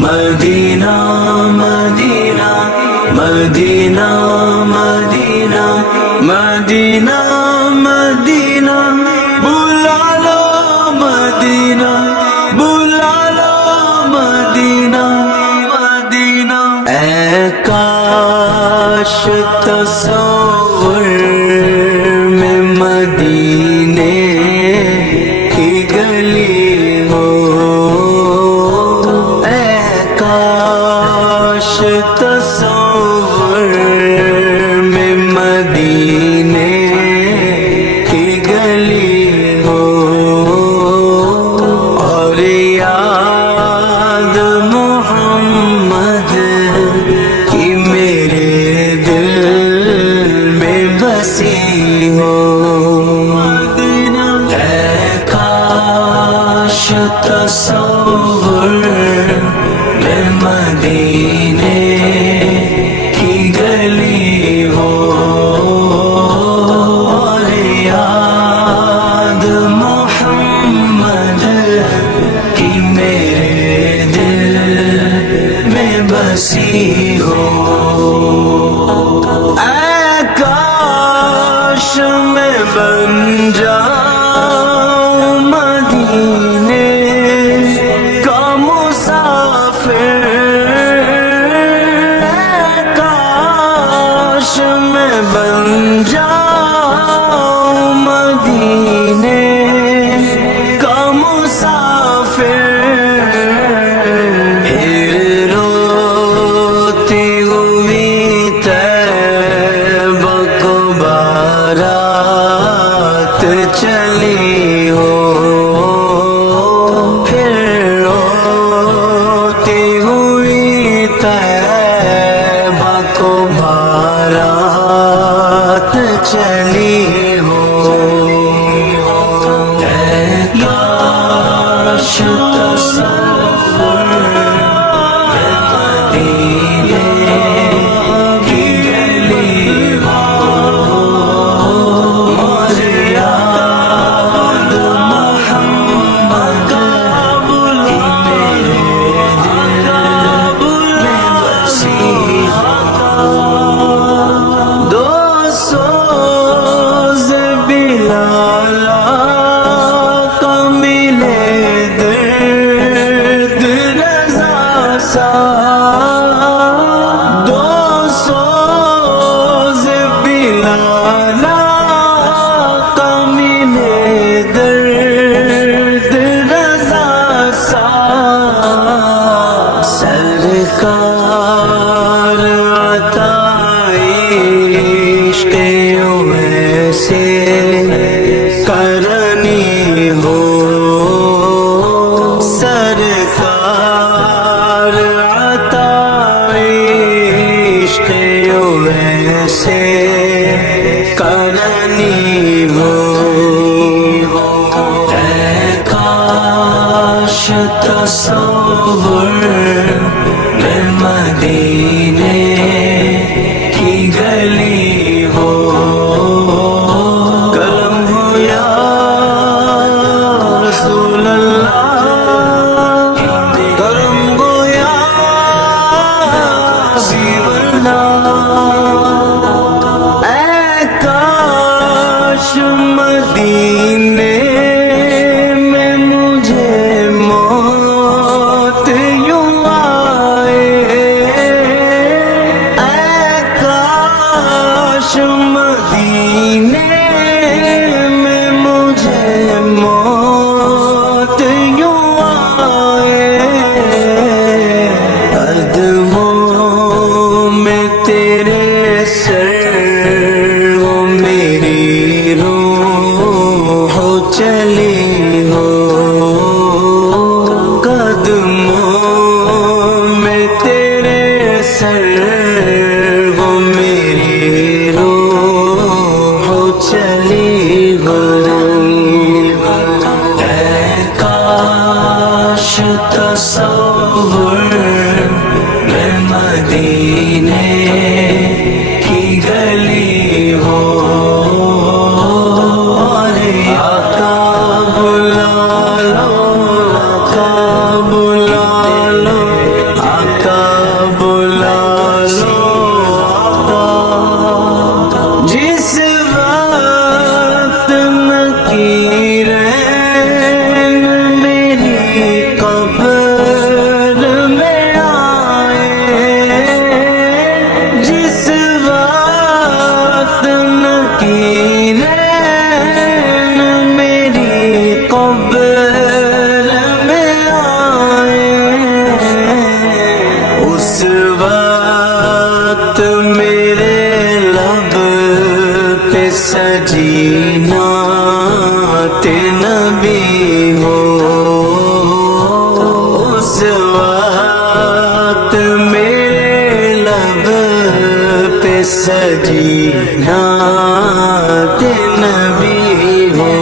مدینہ مدینہ مدینہ مدینہ مدینہ مدینہ بلا لو مدینہ بلا لو مدینہ مدینہ اے کاش تصور میں مدینے کی گلی ہو، اے کاش تصور میں مدینے کی گلی ہو، اور یاد محمد کی میرے دل میں بسی ہو۔ اے کاش تصور میں مدینے کی گلی ہو، اور یاد محمد کی میرے دل میں بسی ہو۔ اے کاش میں بن جاؤں مدینے کا مسافر، اے کاش میں بن جاؤں مدینے کا مسافر، پھر روتی ہوئی طیبہ کو بارات چلی ہو، پھر روتی ہوئی طیبہ کو بارات چلی ہو۔ اے کاش تصور میں مدینے کی گلی ہو، اور یاد محمد کی میرے دل میں بسی ہو۔ دو سوز بلال کا ملے درد رضا سا، دو سوز بلال کا ملے درد رضا سا، سرکار عطائش کے ویسے کرنی ہو، سرکار عطائش کے ویسے کرنی ہو۔ اے کاش تصور میں مدینے کی گلی ہو، کرم ہو یا رسول اللہ، کرم ہو یا حبیب اللہ۔ اے کاش مدینے میں مجھے موت یوں آئے، اے کاش مدینے میں مجھے موت یوں آئے، قدموں میں تیرے سر وہ میری روح چلی ہو، قدموں میں تیرے سر وہ میری روح چلی ہو۔ اے کاش تصور میں مدینے کی گلی ہو، اور آقا بلا لو، آقا بلا لو، سجی نعت نبی ہو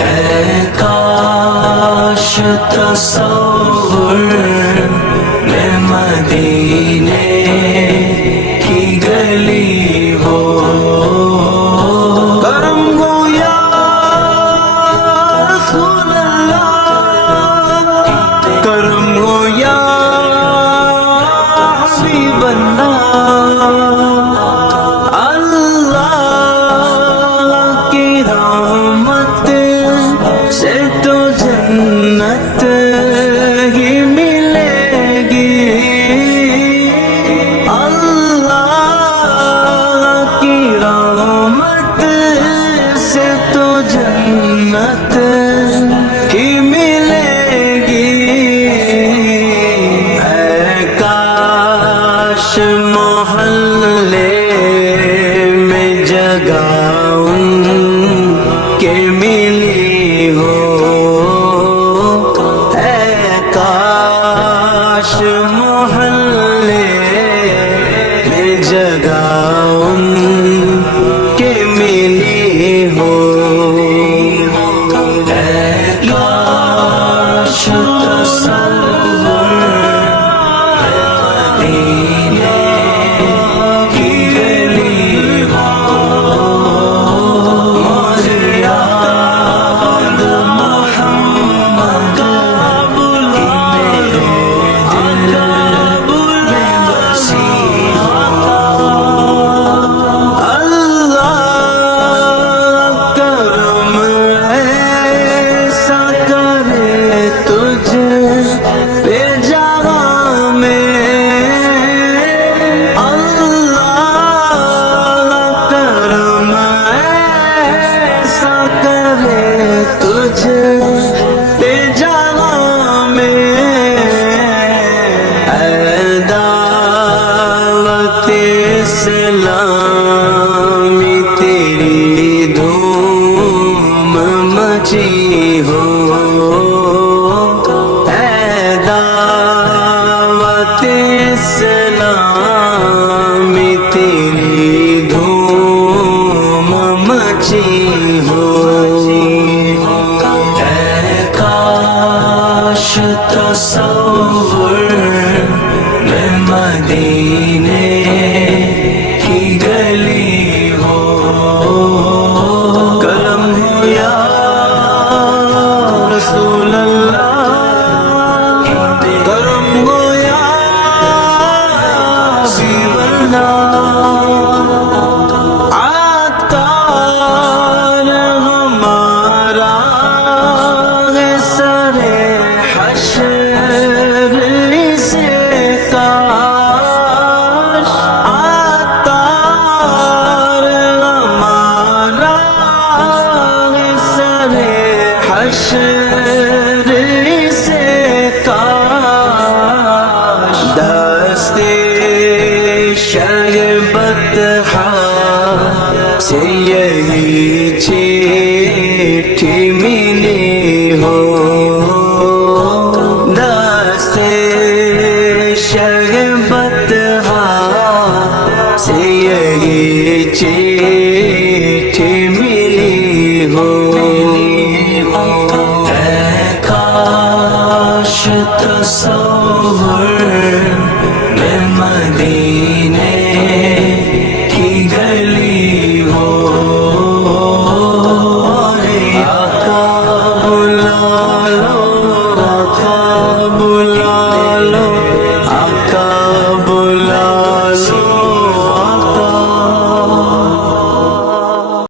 اے کاش تصور میں مدینے کی گلی ہو کرم ہو یا رسول اللہ کرم ہو یا حبیب اللہ اللہ کی رحمت سے تو جنت ہی ملے گی اللہ کی رحمت سے تو جنت ہی ملے گی اے کاش محلے میں جگہ ان کے ملی ہو اے کاش محلے میں جگہ ان کے ملی ہو اے کاش تصور مدینے کی گلی ہو یاد محمد اللہ کرم ایسا کرے تجھ پہ جہاں میں اللہ کرم ایسا کرے تجھ پہ جہاں میں اے دعوت اسلامی تیری دھوم مچی ہو اے دعوت اسلامی تیری دھوم مچی ہو اے کاش تصور میں مدینے کی گلی ہو کرم ہو یا رسول اللہ کرم ہو یا حبیب اللہ عطار ہمارا ہے سرے حشر سے کاش عطار ہمارا ہے سرے حشر سے کاش دست شربت سے یہی چٹھی ملی ہو دست شربت سے یہی چٹھی ملی ہو اے کاش تصور میں مدینے